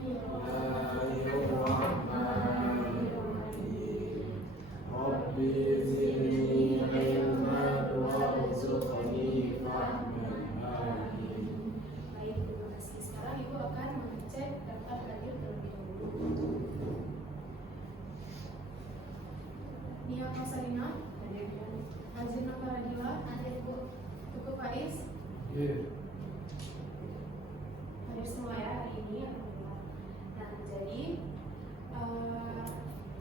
Bismillahirrahmanirrahim. Rabbi zidni ilman warzuqni fahman alim. Baik, terima kasih. Sekarang Ibu akan mengecek daftar hadir terlebih dahulu. Nia Rosalina, hadir. Azina Paradila, hadir Bu. Tuku Faiz, hadir semua ya hari ini. Alhamdulillah. Nah, jadi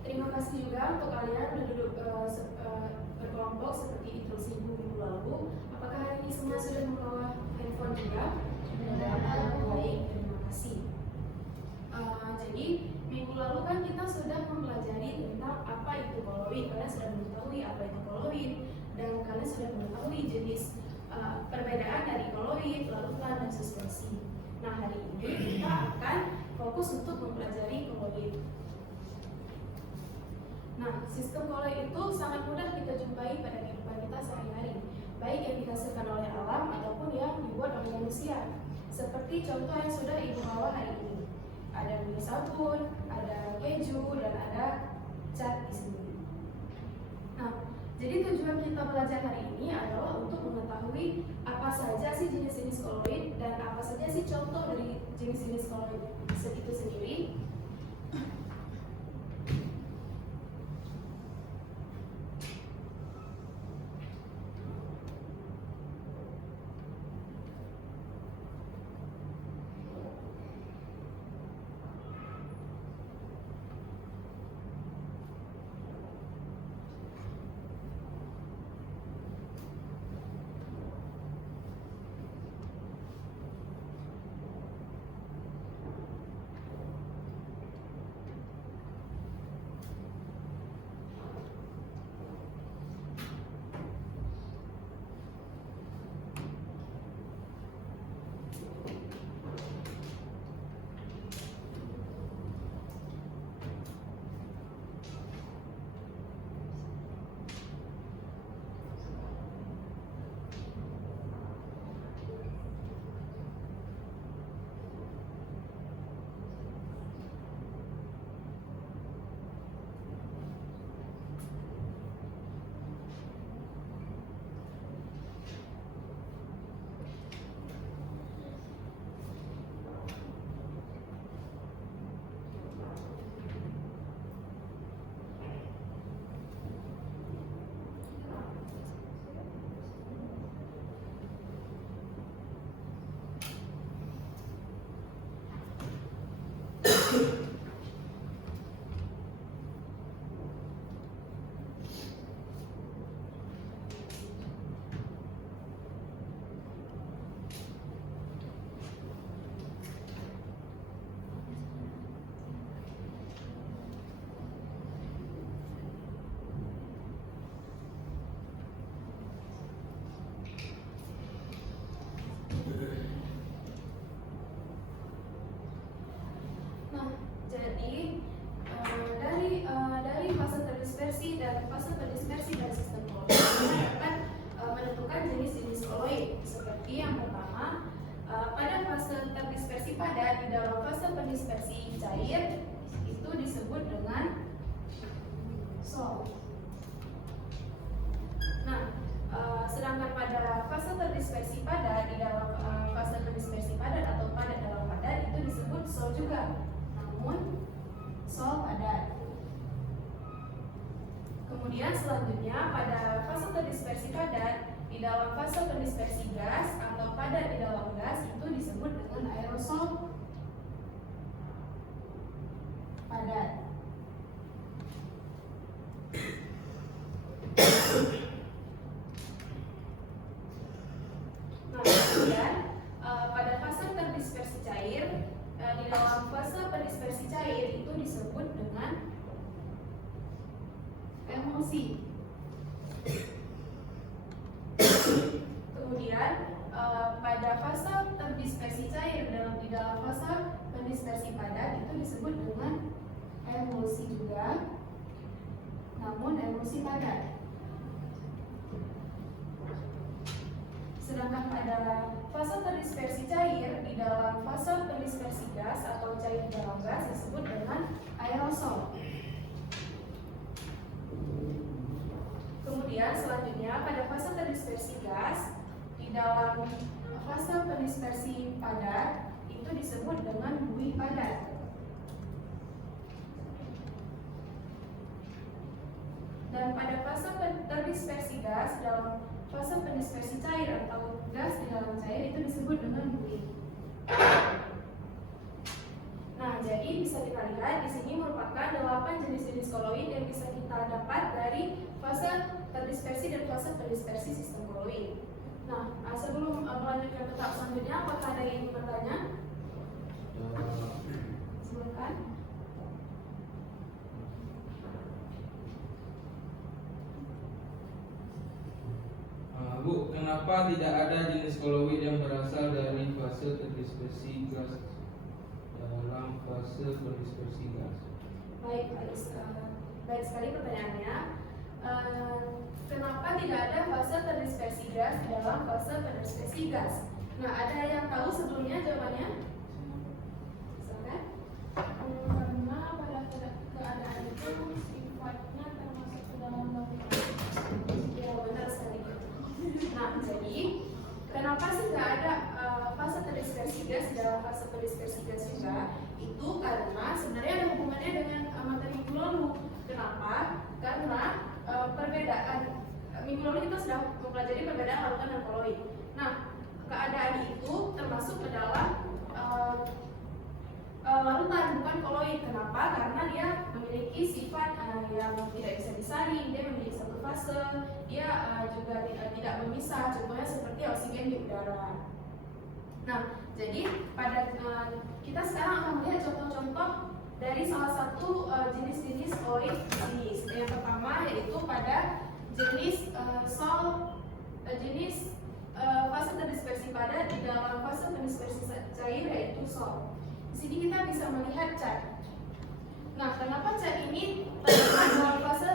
terima kasih juga untuk kalian yang duduk berkelompok seperti instruksi minggu lalu. Apakah hari ini semua sudah membawa handphone juga? Baik, terima kasih. Jadi minggu lalu kan kita sudah mempelajari tentang apa itu coloring. Kalian sudah mengetahui apa itu coloring dan kalian sudah mengetahui jenis perbedaan dari coloring, larutan, dan suspensi. Nah, hari ini kita akan fokus untuk mempelajari coloring. Nah, sistem coloring itu sangat mudah kita jumpai pada kehidupan kita sehari-hari, baik yang dihasilkan oleh alam ataupun yang dibuat oleh manusia. Seperti contoh yang sudah Ibu bawa hari ini. Ada mie sabun, ada keju, dan ada cat di sini. Nah, jadi tujuan kita belajar hari ini adalah untuk mengetahui apa saja sih jenis-jenis coloring dan apa saja sih contoh dari jenis-jenis coloring itu sendiri. Dari fase terdispersi dan sistem coloring kita akan menentukan jenis-jenis coloring. Seperti yang pertama, pada fase terdispersi padat, di dalam fase pendispersi cair itu disebut dengan sol. Nah, sedangkan pada fase terdispersi padat, di dalam fase pendispersi padat atau padat dalam padat itu disebut sol juga, namun sol padat. Kemudian selanjutnya pada fase terdispersi padat, di dalam fase pendispersi gas atau padat di dalam gas itu disebut dengan aerosol padat. Nah, kemudian pada fase terdispersi cair, di dalam fase pendispersi cair itu disebut dengan emulsi. Kemudian pada fase terdispersi cair di dalam fase pendispersi padat itu disebut dengan emulsi juga, namun emulsi padat. Sedangkan pada fase terdispersi cair di dalam fase terdispersi gas atau cair di dalam gas disebut dengan aerosol. Kemudian selanjutnya pada fase terdispersi gas di dalam fase terdispersi padat itu disebut dengan buih padat. Dan pada fase terdispersi gas dalam fase terdispersi cair atau gas di dalam cair itu disebut dengan buih. Nah, jadi bisa kita lihat di sini merupakan 8 jenis-jenis koloid yang bisa kita dapat dari fase terdispersi dan fase terdispersi sistem koloid. Nah, sebelum melanjutkan ke tahap selanjutnya, apakah ada yang ingin bertanya? Silakan. Bu, kenapa tidak ada jenis koloid yang berasal dari fase terdispersi gas dalam fase terdispersi gas? Baik sekali pertanyaannya. Kenapa tidak ada fase terdispersi gas di dalam fase terdispersi gas? Nah, ada yang tahu sebelumnya jawabannya? Silakan. Karena pada keadaan itu sifatnya termasuk ke dalam Ya, benar sekali. Nah, jadi kenapa sih nggak ada fase terdispersi gas di dalam fase terdispersi gas juga? Itu karena sebenarnya ada hubungannya dengan materi minggu lalu. Kenapa? Karena perbedaan minggu lalu kita sudah mempelajari perbedaan larutan dan koloid. Nah, keadaan itu termasuk ke dalam larutan bukan koloid. Kenapa? Karena dia memiliki sifat yang tidak bisa disaring, dia memiliki satu fase, dia juga tidak memisah, contohnya seperti oksigen di udara. Nah, jadi pada kita sekarang akan melihat contoh-contoh dari salah satu jenis-jenis koloid jenis. Yang pertama yaitu pada jenis jenis fase terdispersi padat di dalam fase terdispersi cair yaitu sol. Di sini kita bisa melihat cat. Nah, kenapa cat ini terdapat dalam fase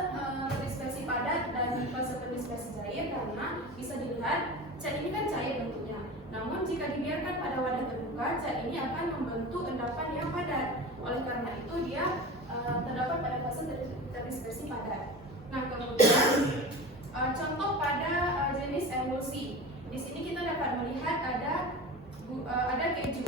terdispersi padat dan fase terdispersi cair? Karena bisa dilihat cat ini kan cair bentuknya. Namun jika dibiarkan pada wadah terbuka, cat ini akan membentuk endapan yang padat. Oleh karena itu dia terdapat pada fase terdispersi padat. Nah, kemudian contoh pada jenis emulsi. Di sini kita dapat melihat ada keju.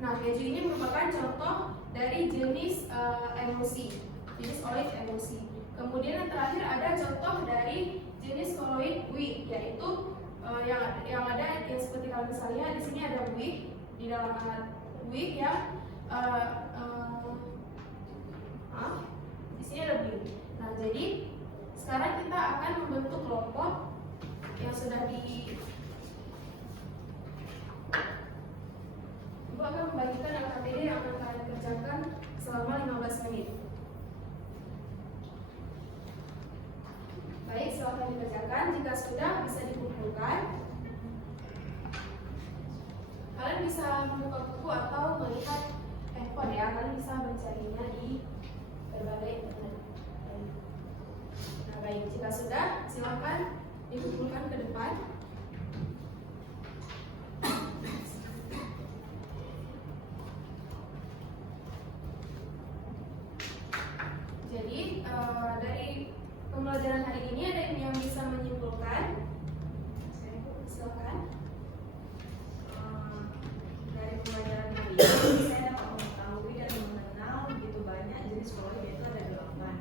Nah, keju ini merupakan contoh dari jenis emulsi, jenis koloid emulsi. Kemudian yang terakhir ada contoh dari jenis koloid buih, yaitu yang ada yang seperti kalian bisa lihat di sini ada buih di dalam alat buih yang di sini ada buih. Nah, jadi sekarang kita akan membentuk kelompok yang sudah Ibu akan membagikan LKPD yang akan kalian kerjakan selama 15 menit. Baik, silahkan dikerjakan. Jika sudah, bisa dikumpulkan. Kalian bisa membuka buku atau melihat handphone ya. Kalian bisa mencarinya di berbagai internet. Nah, baik, jika sudah, silahkan dikumpulkan ke depan. Jadi dari pembelajaran hari ini ada yang bisa menyimpulkan? Silakan. Dari pembelajaran hari ini saya dapat mengetahui dan mengenal begitu banyak jenis koloid, yaitu ada 8.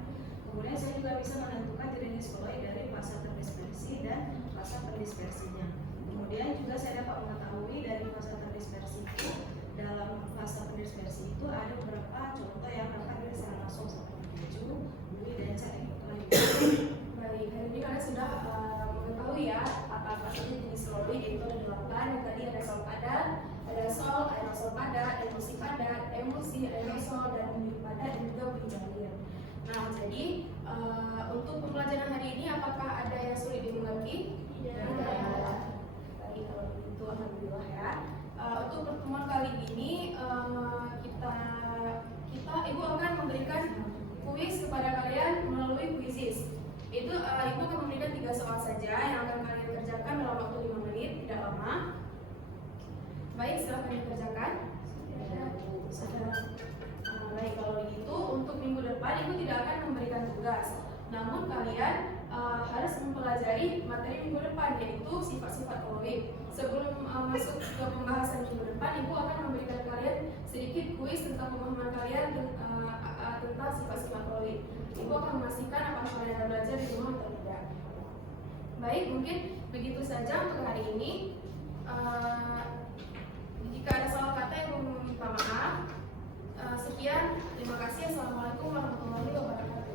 Kemudian saya juga bisa menentukan jenis koloid dari fase terdispersi dan fase terdispersinya. Kemudian juga saya dapat mengetahui dari fase terdispersi itu, dalam fase terdispersi itu ada beberapa contoh yang dapat dilihat secara langsung seperti keju, buih, dan cat. Baik, hari ini kalian sudah mengetahui ya apa saja jenis koloid, yaitu ada 8. Yang tadi ada sol padat, ada sol, aerosol padat, emulsi, aerosol, dan buih padat, dan juga buih cair. Nah, jadi untuk pembelajaran hari ini apakah ada yang sulit dimengerti? Tidak. Baik, kalau begitu alhamdulillah ya. Untuk pertemuan kali ini Ibu akan memberikan kuis kepada kalian melalui kuisis. Itu Ibu akan memberikan 3 soal saja yang akan kalian kerjakan dalam waktu 5 menit, tidak lama. Baik, silakan dikerjakan. Sudah. Baik, kalau begitu untuk minggu depan Ibu tidak akan memberikan tugas. Namun kalian harus mempelajari materi minggu depan, yaitu sifat-sifat koloid. Sebelum masuk ke pembahasan minggu depan, Ibu akan memberikan kalian sedikit kuis tentang pemahaman kalian tentang sifat-sifat koloid. Ibu akan memastikan apakah kalian ada belajar di rumah atau tidak. Baik, mungkin begitu saja untuk hari ini. Jika ada salah kata yang meminta maaf. Sekian, terima kasih. Assalamualaikum warahmatullahi wabarakatuh.